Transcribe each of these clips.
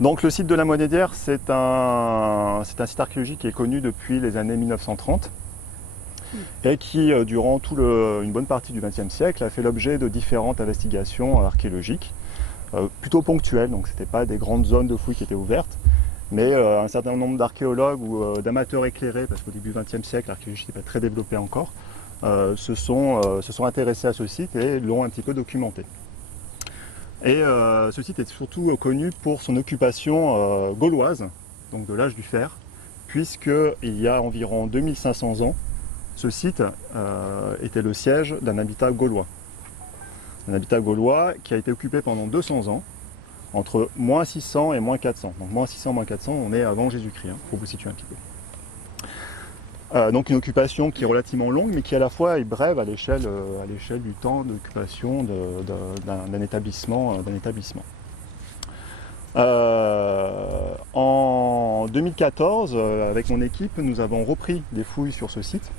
Donc le site de la Monédière, c'est un site archéologique qui est connu depuis les années 1930 et qui, durant une bonne partie du XXe siècle, a fait l'objet de différentes investigations archéologiques, plutôt ponctuelles, donc ce n'étaient pas des grandes zones de fouilles qui étaient ouvertes, mais un certain nombre d'archéologues ou d'amateurs éclairés, parce qu'au début du XXe siècle, l'archéologie n'était pas très développée encore, se sont intéressés à ce site et l'ont un petit peu documenté. Et ce site est surtout connu pour son occupation gauloise, donc de l'âge du fer, puisqu'il y a environ 2500 ans, ce site était le siège d'un habitat gaulois. Un habitat gaulois qui a été occupé pendant 200 ans, entre moins 600 et moins 400. Donc moins 600, moins 400, on est avant Jésus-Christ, pour vous situer un petit peu. Donc une occupation qui est relativement longue, mais qui à la fois est brève à l'échelle du temps d'occupation d'un établissement. En 2014, avec mon équipe, nous avons repris des fouilles sur ce site,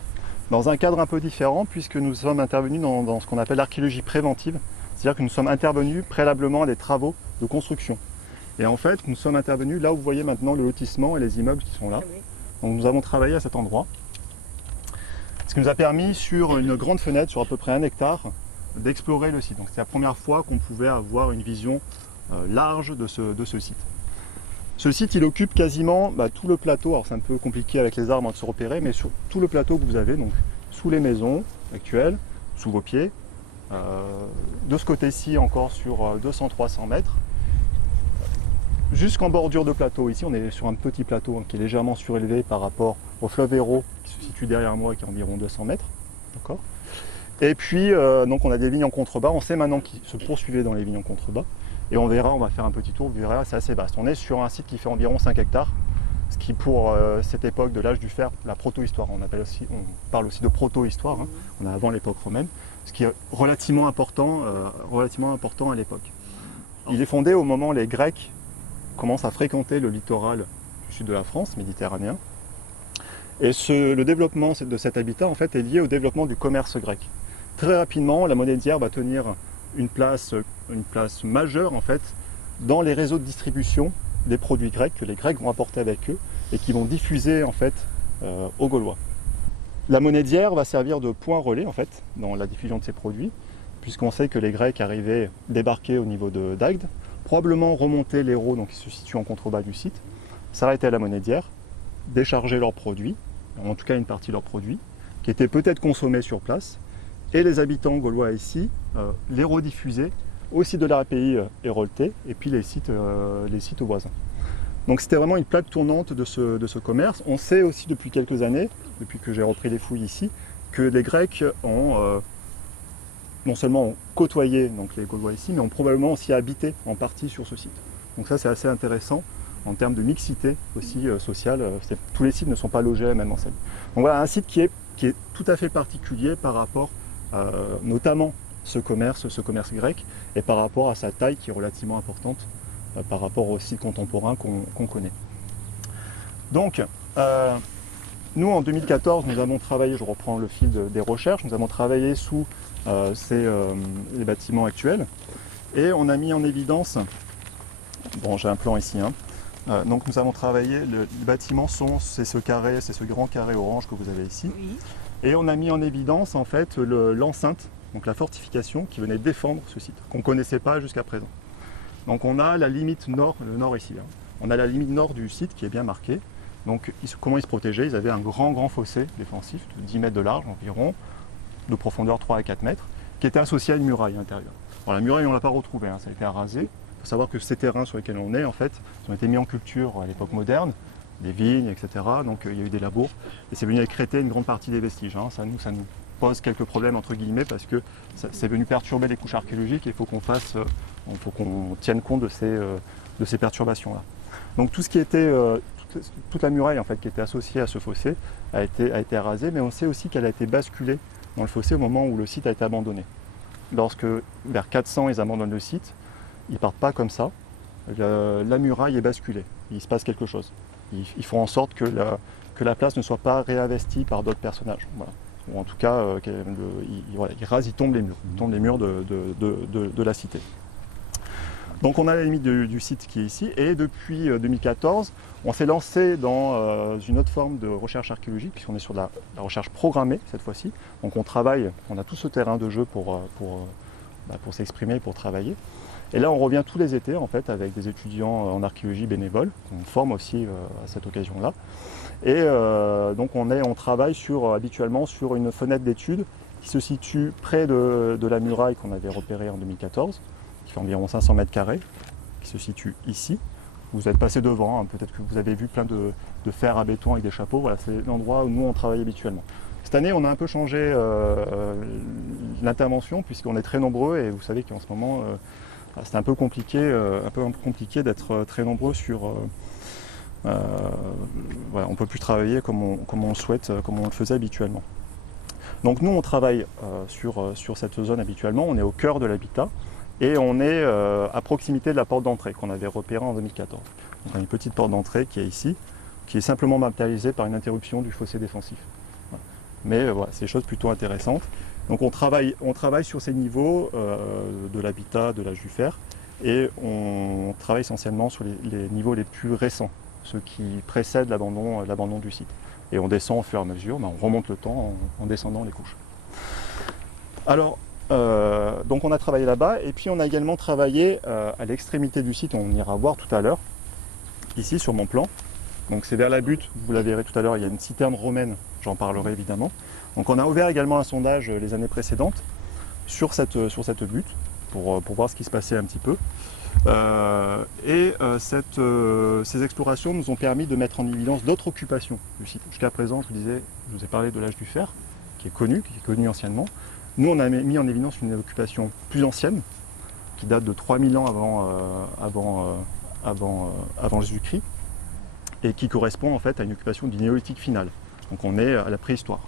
dans un cadre un peu différent, puisque nous sommes intervenus dans ce qu'on appelle l'archéologie préventive, c'est-à-dire que nous sommes intervenus préalablement à des travaux de construction. Et en fait, nous sommes intervenus là où vous voyez maintenant le lotissement et les immeubles qui sont là. Donc nous avons travaillé à cet endroit, ce qui nous a permis sur une grande fenêtre, sur à peu près 1 hectare, d'explorer le site. Donc c'est la première fois qu'on pouvait avoir une vision large de ce site. Ce site, il occupe quasiment tout le plateau. Alors c'est un peu compliqué avec les arbres de se repérer, mais sur tout le plateau que vous avez, donc sous les maisons actuelles, sous vos pieds, de ce côté-ci encore sur 200-300 mètres, jusqu'en bordure de plateau. Ici, on est sur un petit plateau qui est légèrement surélevé par rapport au fleuve Hérault qui se situe derrière moi, qui est environ 200 mètres. D'accord. Et puis, donc on a des lignes en contrebas. On sait maintenant qu'ils se poursuivaient dans les lignes en contrebas. Et on verra, on va faire un petit tour, vous verrez, c'est assez vaste. On est sur un site qui fait environ 5 hectares, ce qui pour cette époque de l'âge du fer, la proto-histoire, on parle aussi de proto-histoire, on est avant l'époque romaine, ce qui est relativement important à l'époque. Il est fondé au moment où les Grecs commencent à fréquenter le littoral du sud de la France, méditerranéen. Et le développement de cet habitat en fait, est lié au développement du commerce grec. Très rapidement, la Monédière va tenir une place majeure en fait, dans les réseaux de distribution des produits grecs que les Grecs vont apporter avec eux et qui vont diffuser en fait, aux Gaulois. La Monédière va servir de point relais en fait, dans la diffusion de ces produits, puisqu'on sait que les Grecs arrivaient débarquer au niveau d'Agde, probablement remonter l'Hérault, donc qui se situe en contrebas du site, s'arrêter à la Monédière, décharger leurs produits, en tout cas une partie de leurs produits, qui étaient peut-être consommés sur place, et les habitants gaulois ici les rediffusaient au site de l'API héroltais et puis les sites voisins. Donc c'était vraiment une plaque tournante de ce commerce. On sait aussi depuis quelques années, depuis que j'ai repris les fouilles ici, que les Grecs ont non seulement côtoyé donc les Gaulois ici, mais ont probablement aussi habité en partie sur ce site. Donc ça c'est assez intéressant en termes de mixité aussi sociale. Tous les sites ne sont pas logés à la même enseigne. Donc voilà un site qui est tout à fait particulier par rapport notamment ce commerce grec et par rapport à sa taille qui est relativement importante par rapport aux sites contemporains qu'on connaît. Donc nous en 2014 nous avons travaillé, je reprends le fil des recherches, nous avons travaillé sous les bâtiments actuels et on a mis en évidence, bon j'ai un plan ici, donc nous avons travaillé, le bâtiment c'est ce grand carré orange que vous avez ici. Oui. Et on a mis en évidence en fait l'enceinte, donc la fortification qui venait défendre ce site, qu'on ne connaissait pas jusqu'à présent. Donc on a la limite nord, le nord ici, on a la limite nord du site qui est bien marquée. Donc comment ils se protégeaient? Ils avaient un grand fossé défensif de 10 mètres de large environ, de profondeur 3 à 4 mètres, qui était associé à une muraille intérieure. Alors la muraille on ne l'a pas retrouvée, ça a été arasé. Il faut savoir que ces terrains sur lesquels on est, en fait, ils ont été mis en culture à l'époque moderne, des vignes, etc. Donc il y a eu des labours et c'est venu écréter une grande partie des vestiges. Ça nous pose quelques problèmes entre guillemets parce que c'est venu perturber les couches archéologiques et il faut qu'on tienne compte de ces perturbations-là. Donc tout ce qui était, toute la muraille en fait, qui était associée à ce fossé a été rasée, mais on sait aussi qu'elle a été basculée dans le fossé au moment où le site a été abandonné. Lorsque vers 400 ils abandonnent le site, ils ne partent pas comme ça, la muraille est basculée, il se passe quelque chose. Ils font en sorte que la place ne soit pas réinvestie par d'autres personnages. Voilà. Ou en tout cas, ils rasent, ils tombent les murs, de la cité. Donc on a la limite du site qui est ici, et depuis 2014, on s'est lancé dans une autre forme de recherche archéologique, puisqu'on est sur de la recherche programmée cette fois-ci. Donc on travaille, on a tout ce terrain de jeu pour s'exprimer, pour travailler. Et là on revient tous les étés en fait avec des étudiants en archéologie bénévoles, qu'on forme aussi à cette occasion-là. Et donc on travaille habituellement sur une fenêtre d'étude qui se situe près de la muraille qu'on avait repérée en 2014, qui fait environ 500 mètres carrés, qui se situe ici. Vous êtes passé devant, hein, peut-être que vous avez vu plein de fer à béton avec des chapeaux. Voilà, c'est l'endroit où nous on travaille habituellement. Cette année, on a un peu changé l'intervention puisqu'on est très nombreux et vous savez qu'en ce moment, c'est un peu compliqué d'être très nombreux sur. Voilà, on ne peut plus travailler comme on le souhaite, comme on le faisait habituellement. Donc nous, on travaille sur cette zone habituellement. On est au cœur de l'habitat. Et on est à proximité de la porte d'entrée qu'on avait repérée en 2014. Donc on a une petite porte d'entrée qui est ici, qui est simplement matérialisée par une interruption du fossé défensif. Voilà. Mais voilà, c'est des choses plutôt intéressantes. Donc on travaille sur ces niveaux de l'habitat, de l'âge du fer, et on travaille essentiellement sur les niveaux les plus récents, ceux qui précèdent l'abandon du site. Et on descend au fur et à mesure, on remonte le temps en descendant les couches. Alors, donc on a travaillé là-bas et puis on a également travaillé à l'extrémité du site, on ira voir tout à l'heure, ici sur mon plan. Donc c'est vers la butte, vous la verrez tout à l'heure, il y a une citerne romaine, j'en parlerai évidemment. Donc on a ouvert également un sondage les années précédentes sur cette butte pour voir ce qui se passait un petit peu. Ces explorations nous ont permis de mettre en évidence d'autres occupations du site. Jusqu'à présent, je vous ai parlé de l'âge du fer, qui est connu anciennement. Nous, on a mis en évidence une occupation plus ancienne, qui date de 3000 ans avant Jésus-Christ, et qui correspond en fait à une occupation du néolithique final. Donc on est à la préhistoire.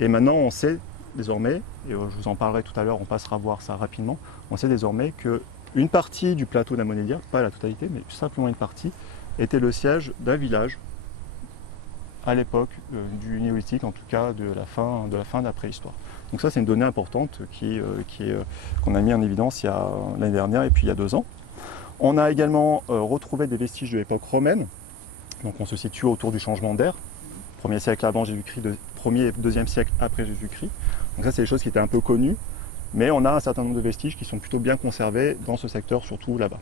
Et maintenant, on sait désormais, et je vous en parlerai tout à l'heure, on passera voir ça rapidement, on sait désormais qu'une partie du plateau d'Amonédière, pas la totalité, mais simplement une partie, était le siège d'un village à l'époque du néolithique, en tout cas de la fin de la préhistoire. Donc ça, c'est une donnée importante qu'on a mis en évidence l'année dernière et puis il y a 2 ans. On a également retrouvé des vestiges de l'époque romaine. Donc on se situe autour du changement d'ère, 1er siècle avant Jésus-Christ, 1er et 2e siècle après Jésus-Christ. Donc ça, c'est des choses qui étaient un peu connues, mais on a un certain nombre de vestiges qui sont plutôt bien conservés dans ce secteur, surtout là-bas.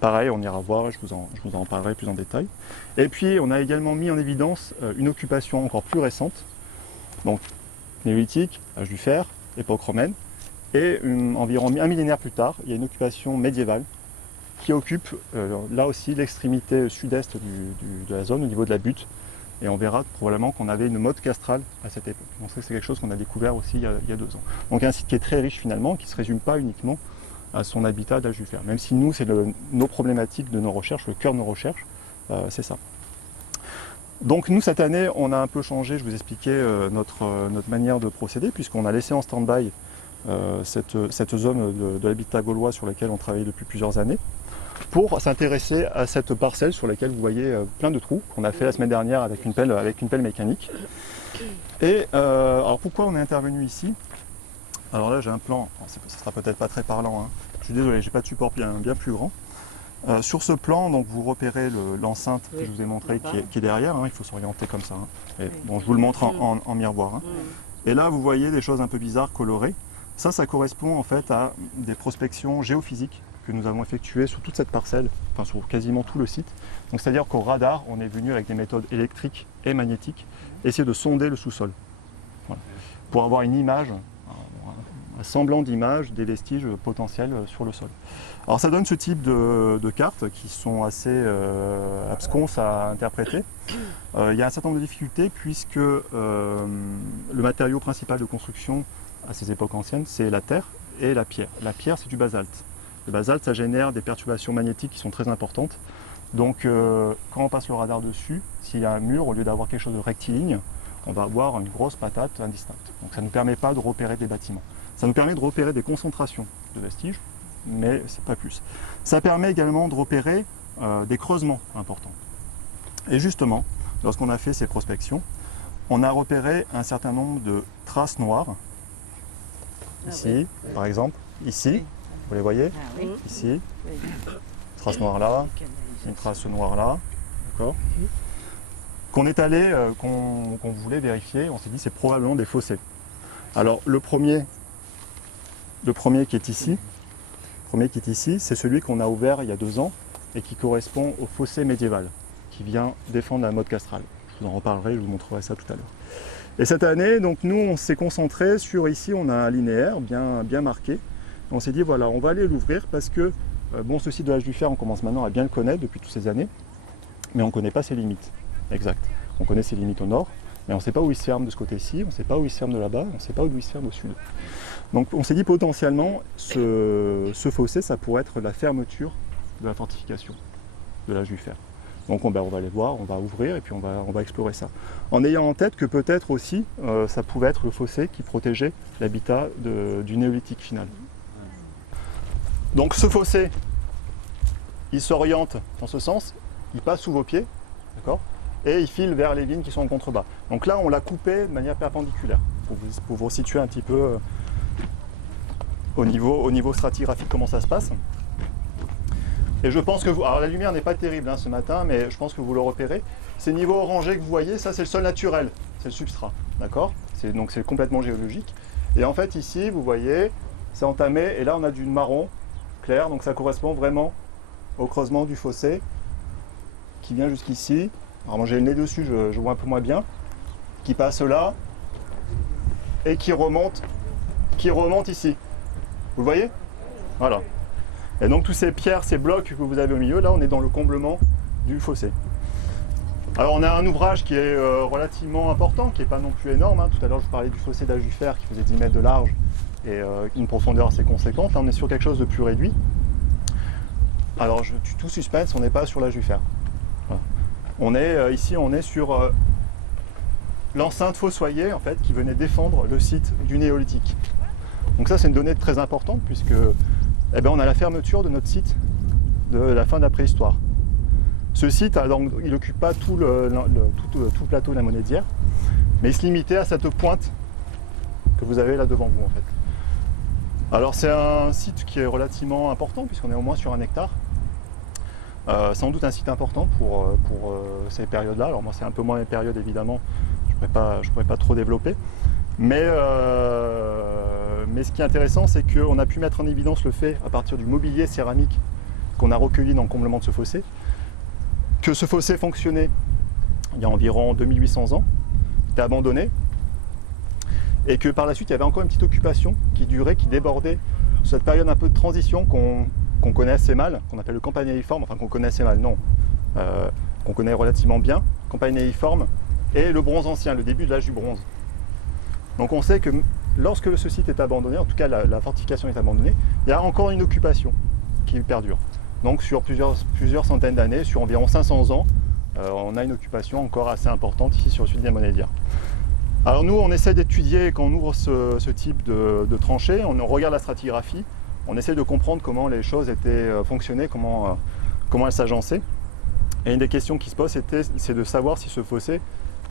Pareil, on ira voir, je vous en parlerai plus en détail. Et puis, on a également mis en évidence une occupation encore plus récente, donc néolithique, âge du fer, époque romaine, et environ un millénaire plus tard, il y a une occupation médiévale qui occupe là aussi l'extrémité sud-est de la zone, au niveau de la butte, et on verra probablement qu'on avait une motte castrale à cette époque. Donc ça, c'est quelque chose qu'on a découvert aussi il y a 2 ans. Donc un site qui est très riche finalement, qui ne se résume pas uniquement à son habitat d'âge du fer. Même si nous, c'est nos problématiques de nos recherches, le cœur de nos recherches, c'est ça. Donc nous, cette année, on a un peu changé, je vous expliquais notre manière de procéder, puisqu'on a laissé en stand-by cette zone de l'habitat gaulois sur laquelle on travaille depuis plusieurs années, pour s'intéresser à cette parcelle sur laquelle vous voyez plein de trous, qu'on a fait la semaine dernière avec une pelle mécanique. Et alors pourquoi on est intervenu ici? Alors là, j'ai un plan, ça sera peut-être pas très parlant, hein. Je suis désolé, j'ai pas de support bien plus grand. Sur ce plan, donc, vous repérez l'enceinte que je vous ai montré qui est derrière, hein, il faut s'orienter comme ça. Hein. Et, bon, je vous le montre en miroir. Hein. Et là, vous voyez des choses un peu bizarres, colorées. Ça correspond en fait à des prospections géophysiques que nous avons effectuées sur toute cette parcelle, enfin sur quasiment tout le site. Donc c'est-à-dire qu'au radar, on est venu avec des méthodes électriques et magnétiques, essayer de sonder le sous-sol. Voilà. Pour avoir une image, un semblant d'image des vestiges potentiels sur le sol. Alors ça donne ce type de cartes qui sont assez absconses à interpréter. Il y a un certain nombre de difficultés puisque le matériau principal de construction à ces époques anciennes, c'est la terre et la pierre. La pierre, c'est du basalte. Le basalte, ça génère des perturbations magnétiques qui sont très importantes. Donc quand on passe le radar dessus, s'il y a un mur, au lieu d'avoir quelque chose de rectiligne, on va avoir une grosse patate indistincte. Donc ça ne nous permet pas de repérer des bâtiments. Ça nous permet de repérer des concentrations de vestiges, mais c'est pas plus. Ça permet également de repérer des creusements importants. Et justement, lorsqu'on a fait ces prospections, on a repéré un certain nombre de traces noires, ici, par exemple, ici, Vous les voyez? Ah oui. Ici, Oui. trace noire là, une trace noire là, d'accord? Qu'on est allé, qu'on voulait vérifier, on s'est dit c'est probablement des fossés. Alors le premier qui est ici, c'est celui qu'on a ouvert il y a 2 ans et qui correspond au fossé médiéval, qui vient défendre la motte castrale. Je vous en reparlerai, je vous montrerai ça tout à l'heure. Et cette année, donc nous on s'est concentré sur, ici on a un linéaire bien marqué. On s'est dit voilà, on va aller l'ouvrir parce que bon, ce site de l'âge du fer, on commence maintenant à bien le connaître depuis toutes ces années, mais on ne connaît pas ses limites exactes. On connaît ses limites au nord, mais on ne sait pas où il se ferme de ce côté-ci, on ne sait pas où il se ferme de là-bas, on ne sait pas où il se ferme au sud. Donc on s'est dit potentiellement, ce fossé, ça pourrait être la fermeture de la fortification de l'âge du fer. Donc on va aller voir, on va ouvrir et puis on va explorer ça. En ayant en tête que peut-être aussi, ça pouvait être le fossé qui protégeait l'habitat du néolithique final. Donc ce fossé, il s'oriente dans ce sens, il passe sous vos pieds, d'accord, et il file vers les vignes qui sont en contrebas. Donc là, on l'a coupé de manière perpendiculaire, pour vous situer un petit peu au niveau stratigraphique comment ça se passe. Et je pense que vous... Alors la lumière n'est pas terrible ce matin, mais je pense que vous le repérez. Ces niveaux orangés que vous voyez, ça c'est le sol naturel, c'est le substrat, d'accord? Donc c'est complètement géologique. Et en fait ici, vous voyez, c'est entamé, et là on a du marron clair, donc ça correspond vraiment au creusement du fossé qui vient jusqu'ici. Alors moi j'ai le nez dessus, je vois un peu moins bien, qui passe là et qui remonte ici. Vous le voyez? Voilà. Et donc tous ces pierres, ces blocs que vous avez au milieu, là on est dans le comblement du fossé. Alors on a un ouvrage qui est relativement important, qui n'est pas non plus énorme. Tout à l'heure je vous parlais du fossé d'âge du fer qui faisait 10 mètres de large et une profondeur assez conséquente. Là on est sur quelque chose de plus réduit. Alors je tue tout suspense, on n'est pas sur l'âge du fer. Voilà. Ici on est sur l'enceinte fossoyée en fait, qui venait défendre le site du néolithique. Donc ça c'est une donnée très importante puisque on a la fermeture de notre site de la fin de la préhistoire. Ce site, il n'occupe pas tout le plateau de la Monédière, mais il se limitait à cette pointe que vous avez là devant vous en fait. Alors c'est un site qui est relativement important puisqu'on est au moins sur 1 hectare. Sans doute un site important pour ces périodes-là. Alors moi c'est un peu moins mes périodes évidemment, je ne pourrais pas trop développer. Mais ce qui est intéressant, c'est qu'on a pu mettre en évidence le fait, à partir du mobilier céramique qu'on a recueilli dans le comblement de ce fossé, que ce fossé fonctionnait il y a environ 2800 ans, était abandonné, et que par la suite, il y avait encore une petite occupation qui durait, qui débordait cette période un peu de transition qu'on connaît assez mal, qu'on appelle le campanéiforme, enfin qu'on connaît assez mal, non, qu'on connaît relativement bien, campanéiforme, et le bronze ancien, le début de l'âge du bronze. Donc on sait que lorsque ce site est abandonné, en tout cas la fortification est abandonnée, il y a encore une occupation qui perdure. Donc sur plusieurs centaines d'années, sur environ 500 ans, on a une occupation encore assez importante ici sur le sud de la Monédière. Alors nous, on essaie d'étudier, quand on ouvre ce type de tranchée, on regarde la stratigraphie, on essaie de comprendre comment les choses étaient fonctionnées, comment elles s'agençaient. Et une des questions qui se pose, c'est de savoir si ce fossé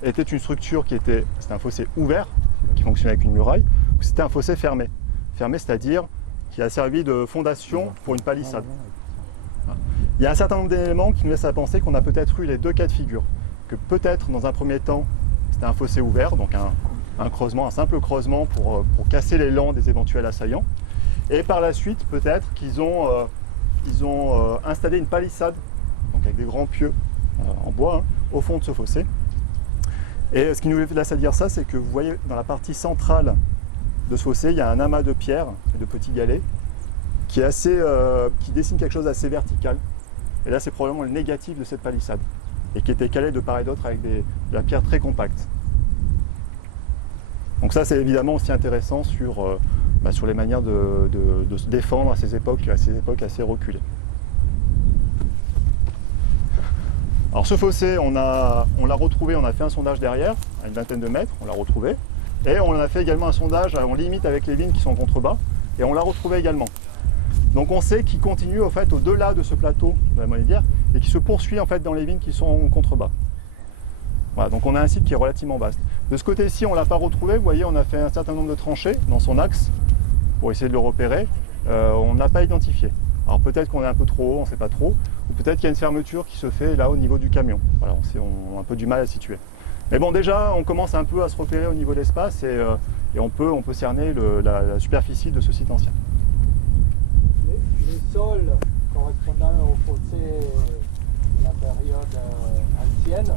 était une structure c'était un fossé ouvert, qui fonctionnait avec une muraille, ou c'était un fossé fermé. Fermé, c'est-à-dire qui a servi de fondation pour une palissade. Il y a un certain nombre d'éléments qui nous laissent à penser qu'on a peut-être eu les 2 cas de figure. Que peut-être, dans un premier temps, c'était un fossé ouvert, donc un creusement, un simple creusement pour casser l'élan des éventuels assaillants. Et par la suite, peut-être qu'ils ont installé une palissade, donc avec des grands pieux en bois, au fond de ce fossé. Et ce qui nous laisse à dire ça, c'est que vous voyez dans la partie centrale de ce fossé, il y a un amas de pierres et de petits galets qui dessine quelque chose d'assez vertical. Et là, c'est probablement le négatif de cette palissade et qui était calé de part et d'autre avec de la pierre très compacte. Donc ça, c'est évidemment aussi intéressant sur les manières de se défendre à ces époques assez reculées. Alors ce fossé, on l'a retrouvé, on a fait un sondage derrière, à une vingtaine de mètres, on l'a retrouvé. Et on a fait également un sondage en limite avec les vignes qui sont en contrebas, et on l'a retrouvé également. Donc on sait qu'il continue en fait au-delà de ce plateau de la Monédière, et qui se poursuit en fait dans les vignes qui sont en contrebas. Voilà, donc on a un site qui est relativement vaste. De ce côté-ci, on ne l'a pas retrouvé, vous voyez, on a fait un certain nombre de tranchées dans son axe, pour essayer de le repérer. on n'a pas identifié. Alors peut-être qu'on est un peu trop haut, on ne sait pas trop, ou peut-être qu'il y a une fermeture qui se fait là au niveau du camion. Voilà, on a un peu du mal à situer. Mais bon, déjà, on commence un peu à se repérer au niveau de l'espace et on peut cerner la superficie de ce site ancien. Les sols correspondant au fossé de la période ancienne,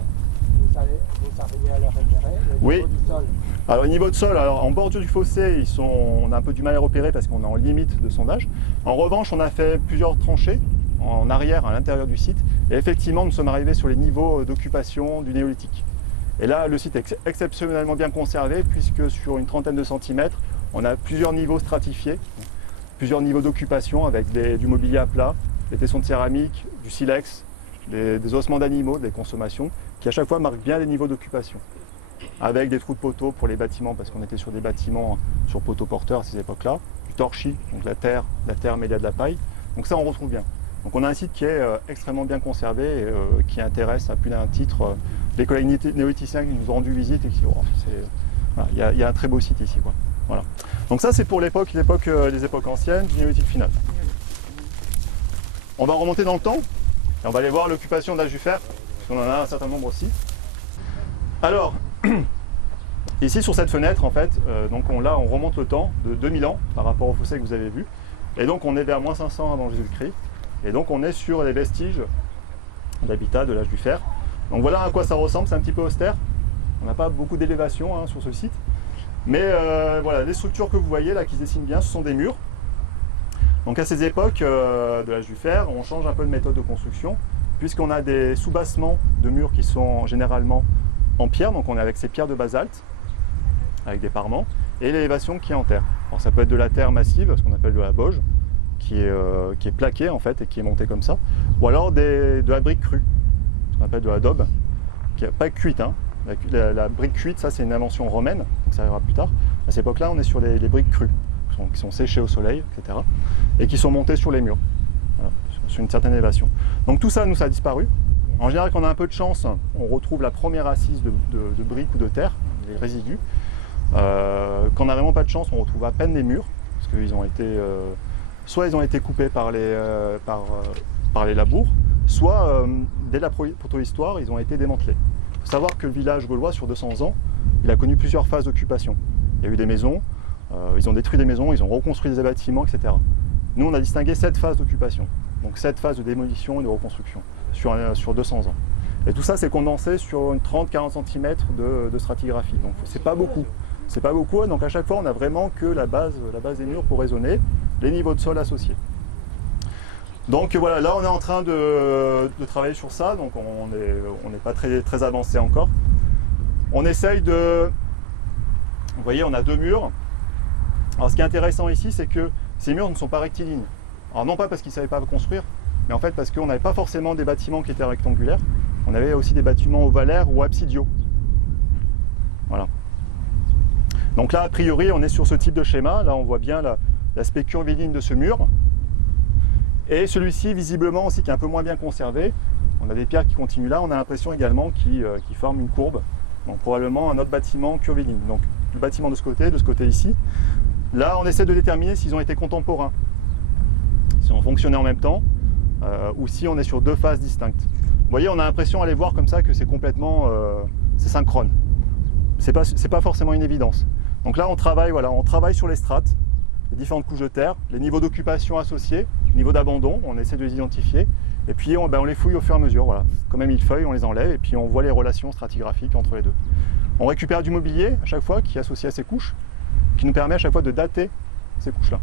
vous arrivez à les repérer, le niveau du sol? Alors au niveau de sol, alors, en bordure du fossé, on a un peu du mal à les repérer parce qu'on est en limite de sondage. En revanche, on a fait plusieurs tranchées en arrière, à l'intérieur du site. Et effectivement, nous sommes arrivés sur les niveaux d'occupation du néolithique. Et là, le site est exceptionnellement bien conservé puisque sur une trentaine de centimètres, on a plusieurs niveaux stratifiés, plusieurs niveaux d'occupation avec du mobilier à plat, des tessons de céramique, du silex, des ossements d'animaux, des consommations, qui à chaque fois marquent bien les niveaux d'occupation. Avec des trous de poteaux pour les bâtiments, parce qu'on était sur des bâtiments sur poteaux porteurs à ces époques-là, du torchis, donc la terre mêlée à de la paille. Donc ça, on retrouve bien. Donc on a un site qui est extrêmement bien conservé et qui intéresse à plus d'un titre les collègues néolithiciens qui nous ont rendu visite et qui disent voilà, y a un très beau site ici, quoi. Voilà. Donc ça, c'est pour les époques anciennes du néolithique final. On va remonter dans le temps et on va aller voir l'occupation de l'âge du fer, parce qu'on en a un certain nombre aussi. Alors, ici sur cette fenêtre, en fait, donc on remonte le temps de 2000 ans par rapport au fossé que vous avez vu. Et donc on est vers moins 500 avant Jésus-Christ. Et donc on est sur les vestiges d'habitat de l'âge du fer. Donc voilà à quoi ça ressemble, c'est un petit peu austère. On n'a pas beaucoup d'élévation sur ce site. Mais voilà, les structures que vous voyez là qui se dessinent bien, ce sont des murs. Donc à ces époques de l'âge du fer, on change un peu de méthode de construction, puisqu'on a des soubassements de murs qui sont généralement en pierre, donc on est avec ces pierres de basalte, avec des parements, et l'élévation qui est en terre. Alors ça peut être de la terre massive, ce qu'on appelle de la bauge, qui est plaquée en fait et qui est montée comme ça, ou alors de la brique crue, ce qu'on appelle de la daube, qui n'est pas cuite. La brique cuite, ça c'est une invention romaine, donc ça arrivera plus tard. À cette époque-là, on est sur les briques crues, qui sont séchées au soleil, etc., et qui sont montées sur les murs, voilà, sur une certaine élévation. Donc tout ça, nous, ça a disparu. En général, quand on a un peu de chance, on retrouve la première assise de briques ou de terre, les résidus. Quand on n'a vraiment pas de chance, on retrouve à peine les murs, parce qu'ils ont été, soit ils ont été coupés par les labours, soit dès la protohistoire, ils ont été démantelés. Il faut savoir que le village gaulois, sur 200 ans, il a connu plusieurs phases d'occupation. Il y a eu des maisons, ils ont détruit des maisons, ils ont reconstruit des bâtiments, etc. Nous, on a distingué 7 phases d'occupation, donc 7 phases de démolition et de reconstruction sur 200 ans. Et tout ça, c'est condensé sur une 30-40 cm de stratigraphie. Donc, c'est pas beaucoup. C'est pas beaucoup, donc à chaque fois, on n'a vraiment que la base des murs pour raisonner, les niveaux de sol associés. Donc voilà, là, on est en train de travailler sur ça, donc on n'est pas très avancé encore. On essaye de... Vous voyez, on a 2 murs. Alors, ce qui est intéressant ici, c'est que ces murs ne sont pas rectilignes. Alors, non pas parce qu'ils ne savaient pas construire, mais en fait parce qu'on n'avait pas forcément des bâtiments qui étaient rectangulaires, on avait aussi des bâtiments ovalaires ou absidiaux. Voilà. Donc là, a priori, on est sur ce type de schéma. Là, on voit bien l'aspect curviligne de ce mur. Et celui-ci, visiblement aussi, qui est un peu moins bien conservé. On a des pierres qui continuent là. On a l'impression également qu'ils forment une courbe. Donc probablement un autre bâtiment curviligne. Donc le bâtiment de ce côté ici. Là, on essaie de déterminer s'ils ont été contemporains, si on fonctionnait en même temps, ou si on est sur 2 phases distinctes. Vous voyez, on a l'impression à les voir comme ça que c'est complètement c'est synchrone. C'est pas forcément une évidence. Donc là, on travaille sur les strates, les différentes couches de terre, les niveaux d'occupation associés, niveau d'abandon, on essaie de les identifier, et puis on les fouille au fur et à mesure. Voilà. Comme un millefeuille, on les enlève, et puis on voit les relations stratigraphiques entre les deux. On récupère du mobilier à chaque fois qui est associé à ces couches, qui nous permet à chaque fois de dater ces couches-là.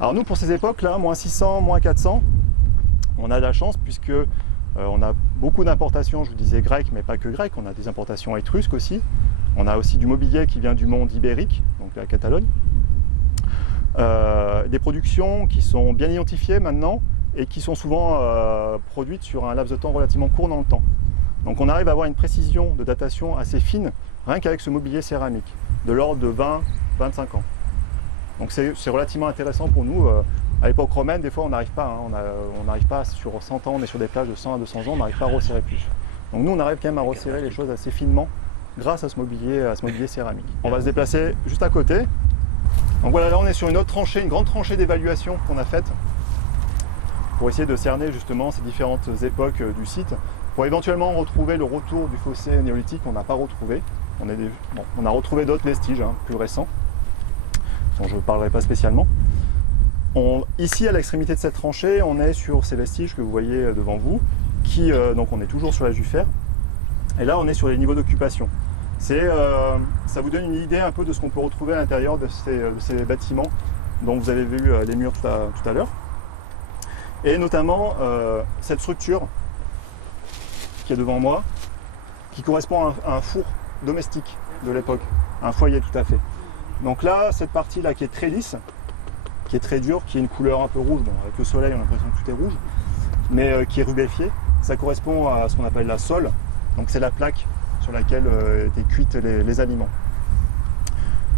Alors nous, pour ces époques-là, moins 600, moins 400, on a de la chance puisque on a beaucoup d'importations, je vous disais grecques, mais pas que grecques, on a des importations étrusques aussi. On a aussi du mobilier qui vient du monde ibérique, donc de la Catalogne. Des productions qui sont bien identifiées maintenant et qui sont souvent produites sur un laps de temps relativement court dans le temps. Donc on arrive à avoir une précision de datation assez fine, rien qu'avec ce mobilier céramique, de l'ordre de 20-25 ans. Donc c'est relativement intéressant pour nous. À l'époque romaine, des fois on n'arrive pas, on n'arrive pas sur 100 ans, on est sur des plages de 100 à 200 ans, on n'arrive pas à resserrer plus. Donc nous on arrive quand même à resserrer les choses assez finement grâce à ce mobilier céramique. On va se déplacer juste à côté. Donc voilà, là on est sur une autre tranchée, une grande tranchée d'évaluation qu'on a faite pour essayer de cerner justement ces différentes époques du site, pour éventuellement retrouver le retour du fossé néolithique qu'on n'a pas retrouvé. On a retrouvé d'autres vestiges plus récents, dont je ne parlerai pas spécialement. Ici, à l'extrémité de cette tranchée, on est sur ces vestiges que vous voyez devant vous, donc on est toujours sur la Juffer, et là on est sur les niveaux d'occupation. Ça vous donne une idée un peu de ce qu'on peut retrouver à l'intérieur de ces bâtiments dont vous avez vu les murs tout à l'heure. Et notamment cette structure qui est devant moi, qui correspond à un four domestique de l'époque, un foyer tout à fait. Donc là, cette partie-là qui est très lisse, qui est très dure, qui a une couleur un peu rouge, bon, avec le soleil on a l'impression que tout est rouge, mais qui est rubéfiée, ça correspond à ce qu'on appelle la sole, donc c'est la plaque sur laquelle étaient cuites les aliments.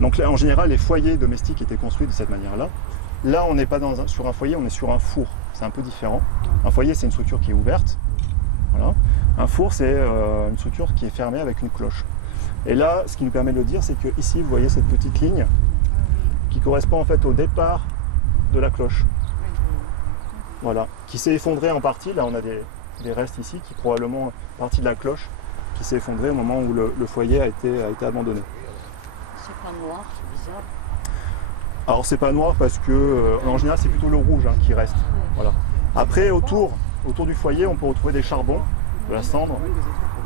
Donc là, en général, les foyers domestiques étaient construits de cette manière-là. Là, on n'est pas sur un foyer, on est sur un four. C'est un peu différent. Un foyer, c'est une structure qui est ouverte. Voilà. Un four, c'est une structure qui est fermée avec une cloche. Et là, ce qui nous permet de le dire, c'est que ici, vous voyez cette petite ligne qui correspond en fait au départ de la cloche. Voilà. Qui s'est effondrée en partie. Là, on a des restes ici qui probablement partie de la cloche qui s'est effondré au moment où le foyer a été abandonné. C'est pas noir, c'est bizarre. Alors c'est pas noir parce que en général c'est plutôt le rouge qui reste. Voilà. Après autour du foyer on peut retrouver des charbons, de la cendre,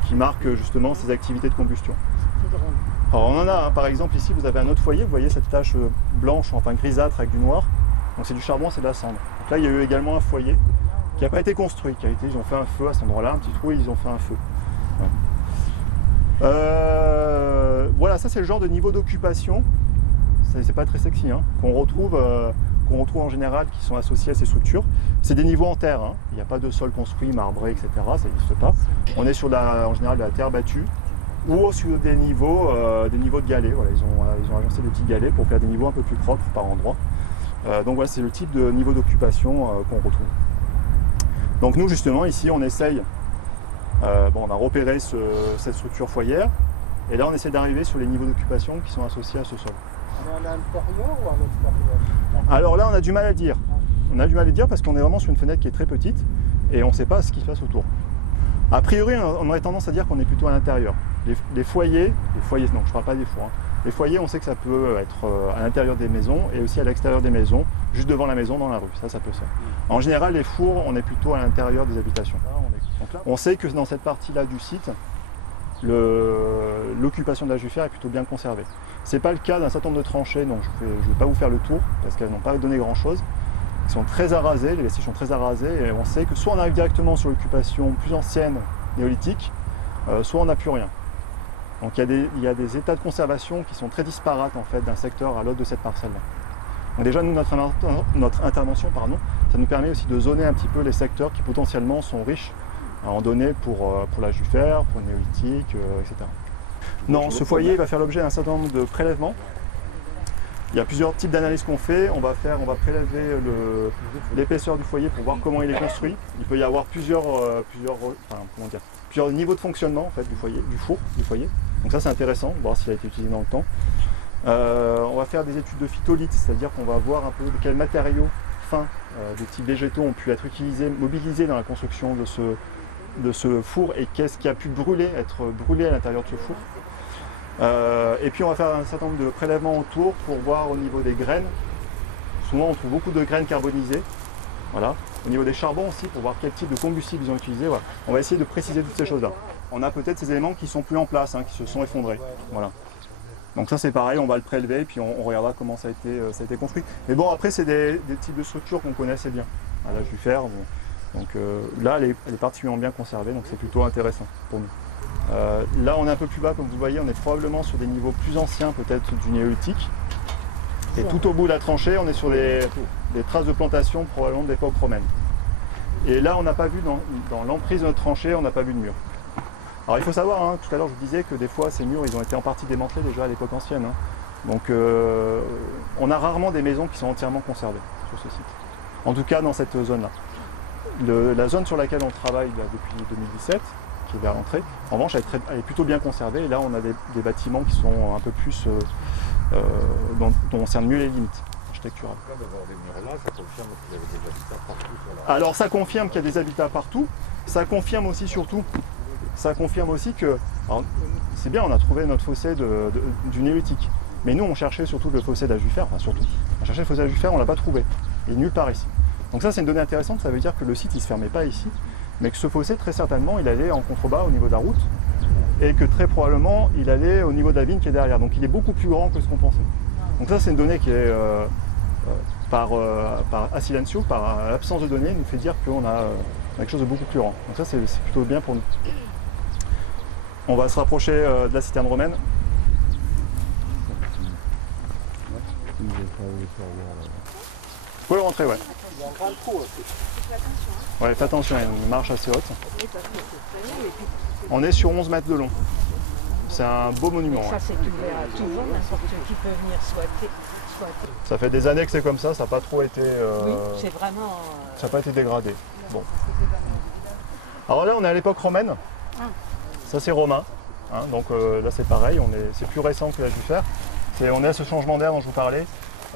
qui marquent justement ces activités de combustion. C'est drôle. Alors on en a par exemple ici vous avez un autre foyer, vous voyez cette tache blanche, enfin grisâtre avec du noir. Donc c'est du charbon, c'est de la cendre. Donc là il y a eu également un foyer qui n'a pas été construit, ils ont fait un feu à cet endroit-là, un petit trou et ils ont fait un feu. Ouais. Voilà, ça c'est le genre de niveau d'occupation, c'est pas très sexy, qu'on retrouve en général qui sont associés à ces structures. C'est des niveaux en terre, il n'y a pas de sol construit, marbré, etc. Ça n'existe pas. On est sur en général de la terre battue ou sur des niveaux de galets. Voilà, ils ont agencé des petits galets pour faire des niveaux un peu plus propres par endroit. Donc voilà, c'est le type de niveau d'occupation qu'on retrouve. Donc nous justement ici on essaye. On a repéré cette structure foyère et là on essaie d'arriver sur les niveaux d'occupation qui sont associés à ce sol. On est à l'intérieur ou à l'extérieur? Alors là on a du mal à le dire. On a du mal à le dire parce qu'on est vraiment sur une fenêtre qui est très petite et on ne sait pas ce qui se passe autour. A priori on aurait tendance à dire qu'on est plutôt à l'intérieur. Les foyers, non je ne parle pas des fours. Les foyers on sait que ça peut être à l'intérieur des maisons et aussi à l'extérieur des maisons, juste devant la maison dans la rue, ça peut se faire. En général les fours on est plutôt à l'intérieur des habitations. On sait que dans cette partie-là du site, l'occupation de la Juffer est plutôt bien conservée. Ce n'est pas le cas d'un certain nombre de tranchées, donc je ne vais pas vous faire le tour parce qu'elles n'ont pas donné grand-chose. Ils sont très arasés, les vestiges sont très arasés et on sait que soit on arrive directement sur l'occupation plus ancienne, néolithique, soit on n'a plus rien. Donc il y a des états de conservation qui sont très disparates en fait d'un secteur à l'autre de cette parcelle-là. Donc déjà nous, notre intervention, ça nous permet aussi de zoner un petit peu les secteurs qui potentiellement sont riches à en donner pour la Juffer, pour le néolithique, etc. Non, ce foyer va faire l'objet d'un certain nombre de prélèvements. Il y a plusieurs types d'analyses qu'on fait. On va prélever l'épaisseur du foyer pour voir comment il est construit. Il peut y avoir plusieurs niveaux de fonctionnement en fait, du foyer. Donc ça c'est intéressant, voir s'il a été utilisé dans le temps. On va faire des études de phytolithe, c'est-à-dire qu'on va voir un peu quels matériaux fins de type végétaux ont pu être mobilisés dans la construction de ce four et qu'est-ce qui a pu être brûlé à l'intérieur de ce four. Et puis on va faire un certain nombre de prélèvements autour pour voir au niveau des graines. Souvent on trouve beaucoup de graines carbonisées. Voilà. Au niveau des charbons aussi pour voir quel type de combustible ils ont utilisé. Voilà. On va essayer de préciser toutes ces choses-là. On a peut-être ces éléments qui sont plus en place, qui se sont effondrés. Voilà. Donc ça c'est pareil, on va le prélever et puis on regardera comment ça a été construit. Mais bon après c'est des types de structures qu'on connaît assez bien. À la Juffer, donc là elle est particulièrement bien conservée, donc c'est plutôt intéressant pour nous. Là on est un peu plus bas comme vous voyez, on est probablement sur des niveaux plus anciens peut-être du néolithique. Et tout au bout de la tranchée on est sur des traces de plantation probablement de l'époque romaine. Et là on n'a pas vu dans l'emprise de notre tranchée, on n'a pas vu de mur. Alors il faut savoir, tout à l'heure je vous disais que des fois ces murs ils ont été en partie démantelés déjà à l'époque ancienne. Donc on a rarement des maisons qui sont entièrement conservées sur ce site. En tout cas dans cette zone-là. La zone sur laquelle on travaille là, depuis 2017, qui est vers l'entrée, en revanche elle est plutôt bien conservée et là on a des bâtiments qui sont un peu plus dont on cerne mieux les limites architecturales. Alors ça confirme qu'il y a des habitats partout, ça confirme aussi surtout, que, c'est bien, on a trouvé notre fossé du néolithique, mais nous on cherchait surtout le fossé d'Ajufère, enfin surtout, on cherchait le fossé d'Ajufère, on ne l'a pas trouvé, il est nulle part ici. Donc ça c'est une donnée intéressante, ça veut dire que le site il ne se fermait pas ici, mais que ce fossé très certainement il allait en contrebas au niveau de la route, et que très probablement il allait au niveau de la vigne qui est derrière, donc il est beaucoup plus grand que ce qu'on pensait. Donc ça c'est une donnée qui est, par a silencio, par l'absence de données, nous fait dire qu'on a quelque chose de beaucoup plus grand. Donc ça c'est plutôt bien pour nous. On va se rapprocher de la citerne romaine. Vous pouvez rentrer, ouais. Il y a un grand trou aussi. Ouais, faites attention, il y a une marche assez haute. On est sur 11 mètres de long. C'est un beau monument. Ça, Ouais. c'est ouvert à tout le monde, n'importe qui peut venir souhaiter. Ça fait des années que c'est comme ça n'a pas trop été, Oui, c'est vraiment. ça n'a pas été dégradé. Bon. Alors là, on est à l'époque romaine. Ça, c'est romain. Hein, donc là, c'est pareil. C'est plus récent que la Jufère. On est à ce changement d'air dont je vous parlais.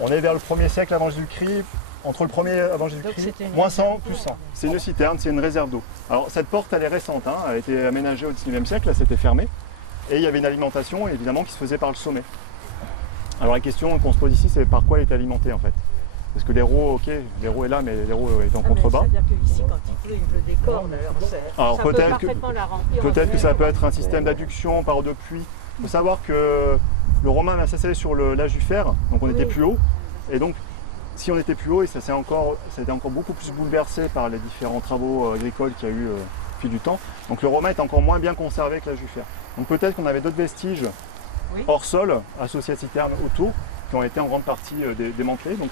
On est vers le 1er siècle avant Jésus-Christ. Entre le 1er avant Jésus-Christ, moins 100, plus 100. C'est une citerne, c'est une réserve d'eau. Alors cette porte, elle est récente. Hein, elle a été aménagée au 19e siècle. Là, c'était fermé. Et il y avait une alimentation, évidemment, qui se faisait par le sommet. Alors la question qu'on se pose ici, c'est par quoi elle est alimentée en fait. Parce que l'Hérault, ok, l'Hérault est là, mais l'Hérault est en contrebas. C'est-à-dire qu'ici, quand il pleut des cordes. Alors ça peut parfaitement la remplir. peut-être que ça peut être un système d'adduction par eau de pluie. Il faut savoir que le Romain a s'installé sur la Jufère, donc on était plus haut. Et donc, si on était plus haut, et ça a été encore beaucoup plus bouleversé par les différents travaux agricoles qu'il y a eu au fil du temps. Donc le Romain est encore moins bien conservé que la Jufère. Donc peut-être qu'on avait d'autres vestiges hors sol, associés à citernes autour, qui ont été en grande partie démantelés. Donc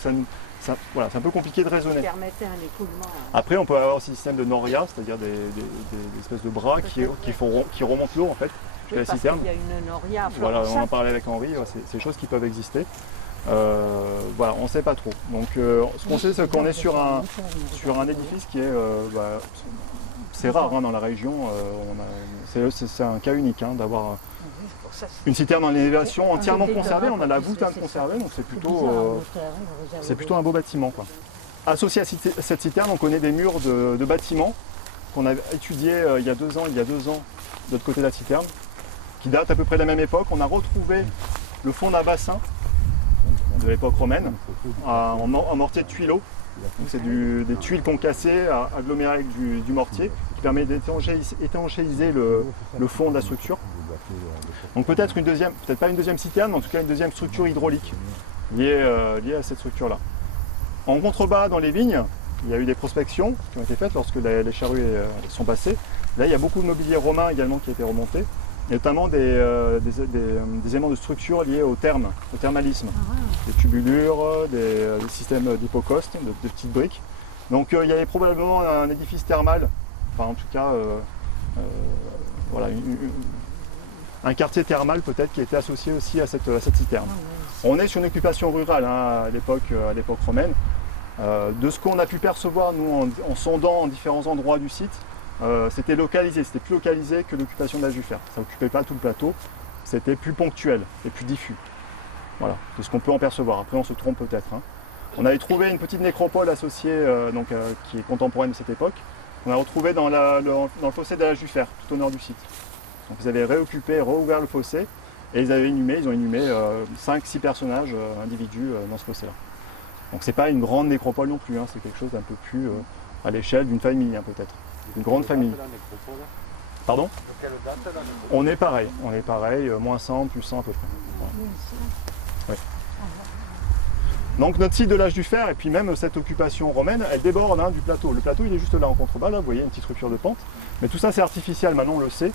voilà, c'est un peu compliqué de raisonner. Permettait un écoulement. Après, on peut avoir aussi un système de noria, c'est-à-dire des espèces de bras qui remontent l'eau en fait, jusqu'à la citerne. Il y a une noria. Voilà, on en parlait avec Henri, c'est des choses qui peuvent exister. Voilà, on ne sait pas trop. Donc ce qu'on sait, c'est qu'on est sur un édifice qui est... c'est rare hein, dans la région, c'est un cas unique hein, d'avoir une citerne en élévation entièrement conservée. On a la voûte conservée, donc c'est plutôt un beau bâtiment, quoi. Associé à cette citerne, on connaît des murs de bâtiments qu'on a étudiés il y a 2 ans de l'autre côté de la citerne, qui datent à peu près de la même époque. On a retrouvé le fond d'un bassin de l'époque romaine en mortier de tuileau. Donc c'est des tuiles concassées agglomérées avec du mortier qui permet d'étanchéiser le fond de la structure. Donc peut-être pas une deuxième citerne, mais en tout cas une deuxième structure hydraulique liée à cette structure-là. En contrebas, dans les vignes, il y a eu des prospections qui ont été faites lorsque les charrues sont passées. Là, il y a beaucoup de mobilier romain également qui a été remonté, et notamment des éléments de structure liés au thermalisme. Des tubulures, des systèmes d'hypocauste, de petites briques. Donc il y avait probablement un édifice thermal, enfin en tout cas voilà, un quartier thermal peut-être qui était associé aussi à cette citerne. On est sur une occupation rurale hein, à l'époque romaine. De ce qu'on a pu percevoir nous en sondant en différents endroits du site, c'était localisé, c'était plus localisé que l'occupation de la Jufère. Ça n'occupait pas tout le plateau, c'était plus ponctuel et plus diffus. Voilà, c'est ce qu'on peut en percevoir. Après on se trompe peut-être. Hein. On avait trouvé une petite nécropole associée, qui est contemporaine de cette époque. On a retrouvé dans le fossé de la Jufère, tout au nord du site. Donc ils avaient réouvert le fossé et ils ont inhumé 5-6 personnages, individus dans ce fossé-là. Donc c'est pas une grande nécropole non plus, hein, c'est quelque chose d'un peu plus à l'échelle d'une famille hein, peut-être. Une grande famille. Pardon ? On est pareil, moins 100, plus 100 à peu près. Voilà. Ouais. Donc notre site de l'âge du fer et puis même cette occupation romaine, elle déborde hein, du plateau. Le plateau il est juste là en contrebas, là vous voyez une petite rupture de pente. Mais tout ça c'est artificiel, maintenant on le sait.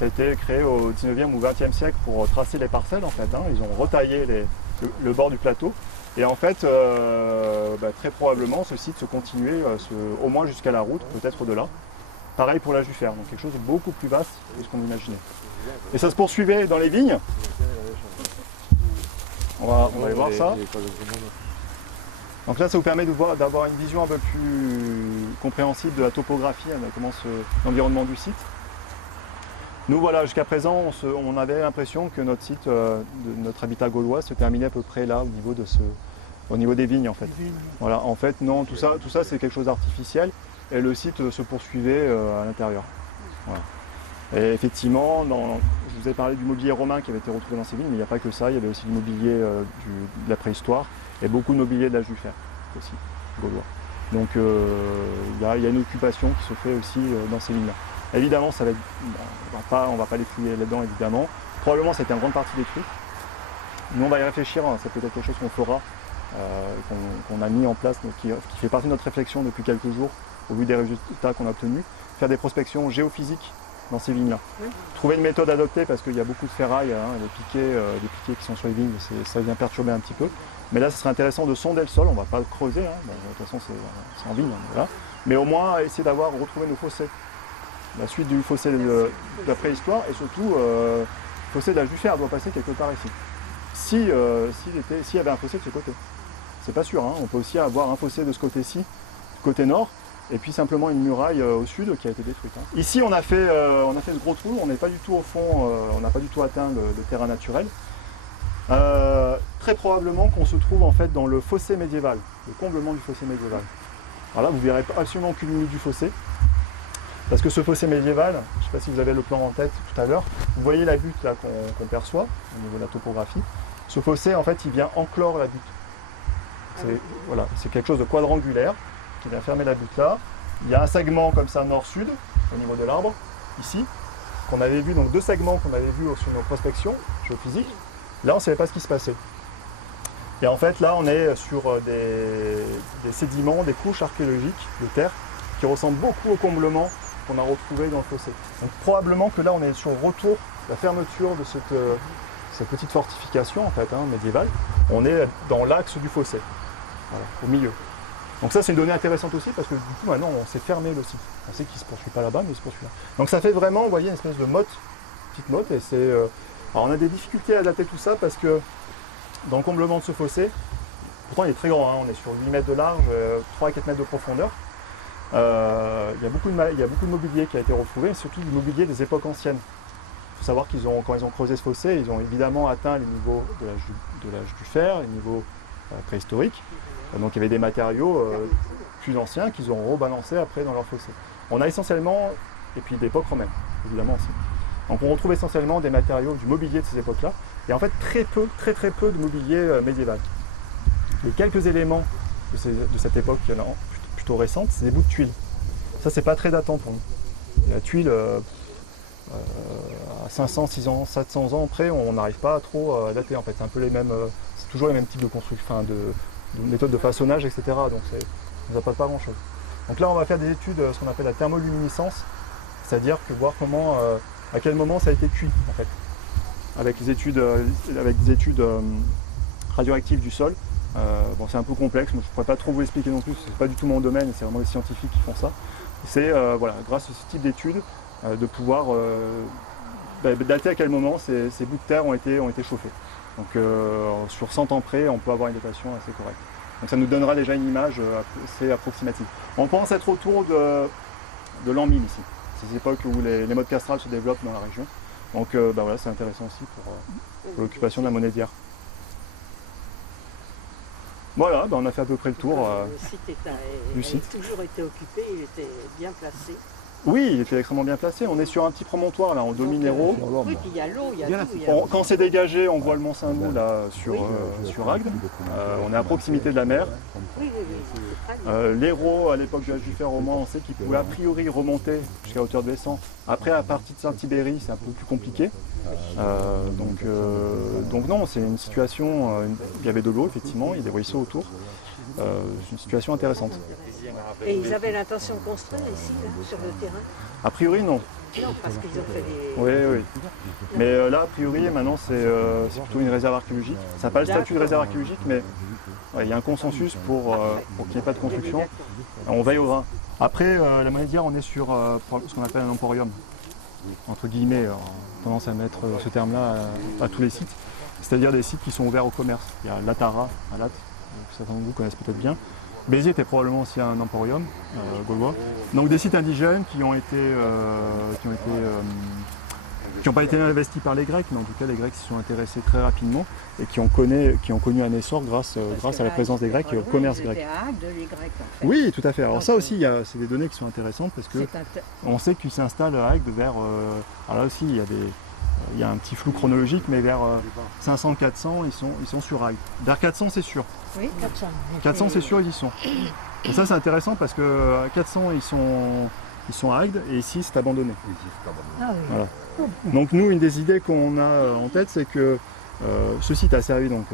Ça a été créé au 19e ou 20e siècle pour tracer les parcelles en fait. Hein. Ils ont retaillé le bord du plateau. Et en fait, très probablement ce site se continuait au moins jusqu'à la route, peut-être au-delà. Pareil pour la Jufère, donc quelque chose de beaucoup plus vaste que ce qu'on imaginait. Et ça se poursuivait dans les vignes. On va aller voir ça. Donc là, ça vous permet d'avoir une vision un peu plus compréhensible de la topographie, de l'environnement du site. Nous voilà, jusqu'à présent, on avait l'impression que notre site, notre habitat gaulois se terminait à peu près là, au niveau des vignes en fait. Voilà, en fait non, tout ça c'est quelque chose d'artificiel et le site se poursuivait à l'intérieur. Voilà. Et effectivement, je vous ai parlé du mobilier romain qui avait été retrouvé dans ces vignes, mais il n'y a pas que ça, il y avait aussi du mobilier de la préhistoire et beaucoup de mobilier de l'âge du fer aussi, gaulois. Donc il y a une occupation qui se fait aussi dans ces vignes-là. Évidemment, ça va être, on va pas les fouiller là-dedans évidemment. Probablement c'était en grande partie détruit. Nous on va y réfléchir, hein, c'est peut-être quelque chose qu'on fera, qu'on a mis en place, donc qui fait partie de notre réflexion depuis quelques jours au vu des résultats qu'on a obtenus. Faire des prospections géophysiques dans ces vignes-là. Oui. Trouver une méthode adoptée parce qu'il y a beaucoup de ferraille, hein, des piquets qui sont sur les vignes, ça vient perturber un petit peu. Mais là, ce serait intéressant de sonder le sol, on ne va pas le creuser, hein. Bon, de toute façon c'est en vigne, hein, voilà. Mais au moins essayer retrouver nos fossés. La suite du fossé de la préhistoire et surtout le fossé de l'âge du fer doit passer quelque part ici. S'il y avait un fossé de ce côté. C'est pas sûr, hein. On peut aussi avoir un fossé de ce côté-ci, côté nord, et puis simplement une muraille au sud qui a été détruite. Hein. Ici on a fait ce gros trou, on n'est pas du tout au fond, on n'a pas du tout atteint le terrain naturel. Très probablement qu'on se trouve en fait dans le fossé médiéval, le comblement du fossé médiéval. Alors là vous verrez absolument aucune limite du fossé. Parce que ce fossé médiéval, je ne sais pas si vous avez le plan en tête tout à l'heure, vous voyez la butte là qu'on perçoit au niveau de la topographie. Ce fossé en fait il vient enclore la butte. C'est quelque chose de quadrangulaire qui vient fermer la butte là. Il y a un segment comme ça nord-sud au niveau de l'arbre, ici, qu'on avait vu, donc 2 segments qu'on avait vus sur nos prospections géophysiques. Là on ne savait pas ce qui se passait. Et en fait là on est sur des sédiments, des couches archéologiques de terre qui ressemblent beaucoup au comblement qu'on a retrouvé dans le fossé. Donc probablement que là on est sur le retour, la fermeture de cette petite fortification en fait, hein, médiévale. On est dans l'axe du fossé, voilà, au milieu. Donc ça c'est une donnée intéressante aussi parce que du coup maintenant on s'est fermé le site. On sait qu'il ne se poursuit pas là-bas mais il se poursuit là. Donc ça fait vraiment, vous voyez, une espèce de motte, petite motte, et c'est. Alors on a des difficultés à dater tout ça parce que dans le comblement de ce fossé, pourtant il est très grand, hein, on est sur 8 mètres de large, 3 à 4 mètres de profondeur. Il y a beaucoup de mobilier qui a été retrouvé, et surtout du mobilier des époques anciennes. Il faut savoir quand ils ont creusé ce fossé, ils ont évidemment atteint les niveaux de l'âge du fer, les niveaux préhistoriques. Donc il y avait des matériaux plus anciens qu'ils ont rebalancés après dans leur fossé. On a essentiellement, et puis d'époque romaine, évidemment aussi. Donc on retrouve essentiellement des matériaux, du mobilier de ces époques-là, et en fait très peu de mobilier médiéval. Les quelques éléments de cette époque plutôt récente, c'est des bouts de tuiles. Ça c'est pas très datant pour nous. La tuile à 500, 600, 700 ans après, on n'arrive pas trop à dater en fait. C'est un peu les mêmes, c'est toujours les mêmes types de construction, enfin de méthodes de façonnage, etc. Donc ça nous apporte pas grand chose. Donc là on va faire des études, ce qu'on appelle la thermoluminescence, c'est-à-dire que voir comment, à quel moment ça a été cuit en fait, avec des études radioactives du sol. Bon, c'est un peu complexe, moi je ne pourrais pas trop vous l'expliquer non plus, c'est pas du tout mon domaine, c'est vraiment les scientifiques qui font ça. C'est voilà, grâce à ce type d'études, de pouvoir dater à quel moment ces bouts de terre ont été chauffés. Donc sur 100 ans près, on peut avoir une datation assez correcte. Donc ça nous donnera déjà une image assez approximative. On pense être autour de l'an 1000 ici, ces époques où les modes castrales se développent dans la région. Donc voilà, c'est intéressant aussi pour l'occupation de la monnaie d'hier. Voilà, on a fait à peu près le tour du site. Il a toujours été occupé, il était bien placé. Oui, il était extrêmement bien placé. On est sur un petit promontoire, là, on domine l'Hérault. Oui, puis il y a l'eau, il y a tout. Quand c'est dégagé, on voit le Mont Saint-Loup, là, sur Agde. On est à proximité de la mer. Oui, c'est très bien. L'Hérault, à l'époque de l'âge du fer, au moins, on sait qu'il pouvait a priori remonter jusqu'à hauteur de Bessan. Après, à partir de Saint-Tibéry, c'est un peu plus compliqué. Donc non, c'est une situation, il y avait de l'eau, effectivement, il y a des ruisseaux autour. C'est une situation intéressante. Et ils avaient l'intention de construire ici, là, sur le terrain? A priori, non. Non, parce qu'ils ont fait des... Oui. Mais là, a priori, maintenant, c'est plutôt une réserve archéologique. Ça n'a pas le statut de réserve archéologique, mais il y a un consensus pour qu'il n'y ait pas de construction. On veille au grain. Après, la monnaie d'hier, on est sur ce qu'on appelle un emporium. Entre guillemets, on a tendance à mettre ce terme-là à tous les sites. C'est-à-dire des sites qui sont ouverts au commerce. Il y a Latara, à Latte, que certains d'entre vous connaissent peut-être bien. Béziers était probablement aussi un emporium gaulois. Donc des sites indigènes qui ont été qui n'ont pas été investis par les Grecs, mais en tout cas les Grecs s'y sont intéressés très rapidement et qui ont connu un essor grâce à la présence des Grecs et au commerce grec. C'était à Agde, les Grecs, en fait. Oui, tout à fait. Alors Donc, ça aussi, c'est des données qui sont intéressantes parce que on sait qu'ils s'installent à Agde vers... alors là aussi, il y a un petit flou chronologique, mais vers 500-400, ils sont sur Agde. Vers 400, c'est sûr. Oui, 400. 400, c'est sûr, ils y sont. Et ça, c'est intéressant parce que à 400, ils sont à Agde et ici, c'est abandonné. Ah oui. Voilà. Donc nous, une des idées qu'on a en tête, c'est que ce site a servi donc,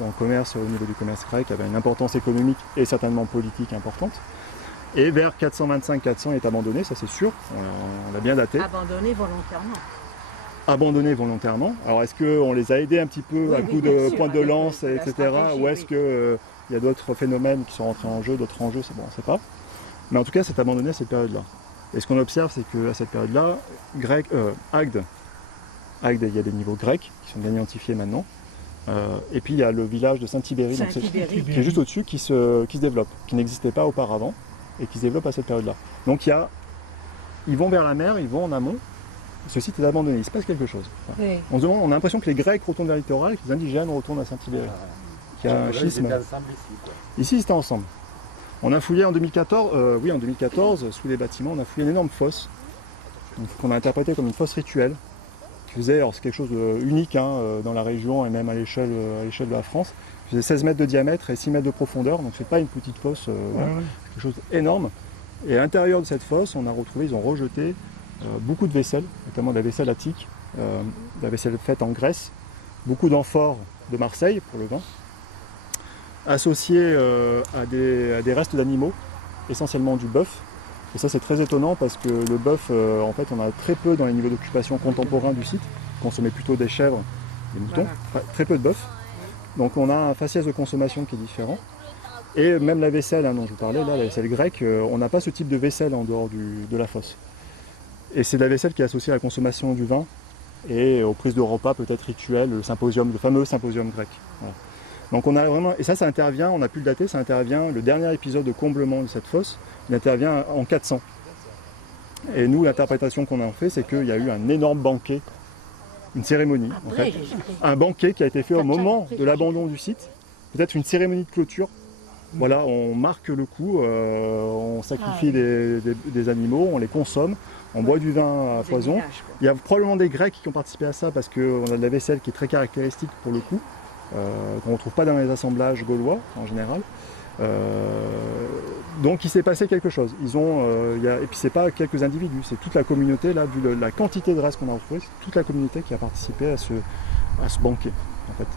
dans le commerce, au niveau du commerce grec, avait une importance économique et certainement politique importante. Et vers 425-400 est abandonné, ça c'est sûr, on l'a bien daté. Abandonné volontairement. Abandonné volontairement. Alors est-ce qu'on les a aidés un petit peu à coup bien de sûr, pointe de avec lance, la etc. stratégie, Ou est-ce qu'il y a d'autres phénomènes qui sont rentrés en jeu, d'autres enjeux, c'est bon, on ne sait pas. Mais en tout cas, c'est abandonné à cette période-là. Et ce qu'on observe, c'est qu'à cette période-là, Agde, il y a des niveaux grecs qui sont bien identifiés maintenant. Et puis il y a le village de Saint-Tibéri, donc Saint-Tibéri. qui est juste au-dessus, qui se développe, qui n'existait pas auparavant et qui se développe à cette période-là. Donc ils vont vers la mer, ils vont en amont. Ce site est abandonné, il se passe quelque chose. Enfin, Oui. on a l'impression que les Grecs retournent vers le littoral et que les indigènes retournent à Saint-Tibéri. Il y a un schisme. Ici, ils étaient ensemble. On a fouillé en 2014, sous les bâtiments, on a fouillé une énorme fosse, qu'on a interprétée comme une fosse rituelle, qui faisait, alors c'est quelque chose d'unique dans la région et même à l'échelle de la France, qui faisait 16 mètres de diamètre et 6 mètres de profondeur, donc c'est pas une petite fosse, voilà, c'est quelque chose d'énorme. Et à l'intérieur de cette fosse, ils ont rejeté beaucoup de vaisselle, notamment de la vaisselle attique, de la vaisselle faite en Grèce, beaucoup d'amphores de Marseille pour le vin, associés à des restes d'animaux, essentiellement du bœuf. Et ça c'est très étonnant parce que le bœuf, en fait on a très peu dans les niveaux d'occupation contemporains du site, on consommait plutôt des chèvres, des moutons, très peu de bœuf. Donc on a un faciès de consommation qui est différent. Et même la vaisselle dont je vous parlais, là, la vaisselle grecque, on n'a pas ce type de vaisselle en dehors de la fosse. Et c'est de la vaisselle qui est associée à la consommation du vin et aux prises de repas peut-être rituelles, le fameux symposium grec. Voilà. Donc on a vraiment, et ça intervient, on a pu le dater, ça intervient, le dernier épisode de comblement de cette fosse, il intervient en 400. Et nous, l'interprétation qu'on a en fait, c'est qu'il y a eu un énorme banquet, une cérémonie, en fait. Un banquet qui a été fait au moment de l'abandon du site, peut-être une cérémonie de clôture. Voilà, on marque le coup, on sacrifie des animaux, on les consomme, on boit du vin à foison. Il y a probablement des Grecs qui ont participé à ça parce qu'on a de la vaisselle qui est très caractéristique pour le coup, qu'on ne trouve pas dans les assemblages gaulois en général. Donc il s'est passé quelque chose. Et puis c'est pas quelques individus, c'est toute la communauté, là, vu la quantité de restes qu'on a retrouvés, c'est toute la communauté qui a participé à ce banquet en fait.